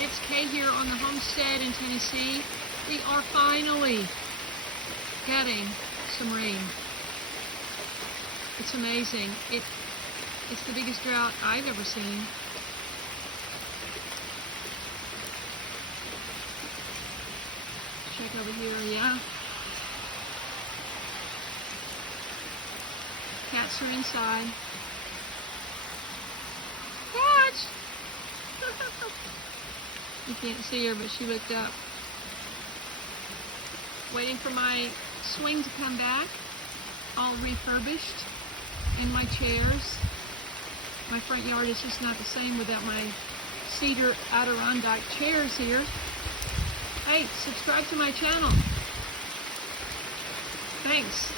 it's Kay here on the homestead in Tennessee. We are finally getting some rain. It's amazing. It's the biggest drought I've ever seen. Check over here, yeah. Cats are inside. Catch! You can't see her, but she looked up. Waiting for my swing to come back, all refurbished, and my chairs. My front yard is just not the same without my cedar Adirondack chairs here. Hey, subscribe to my channel. Thanks.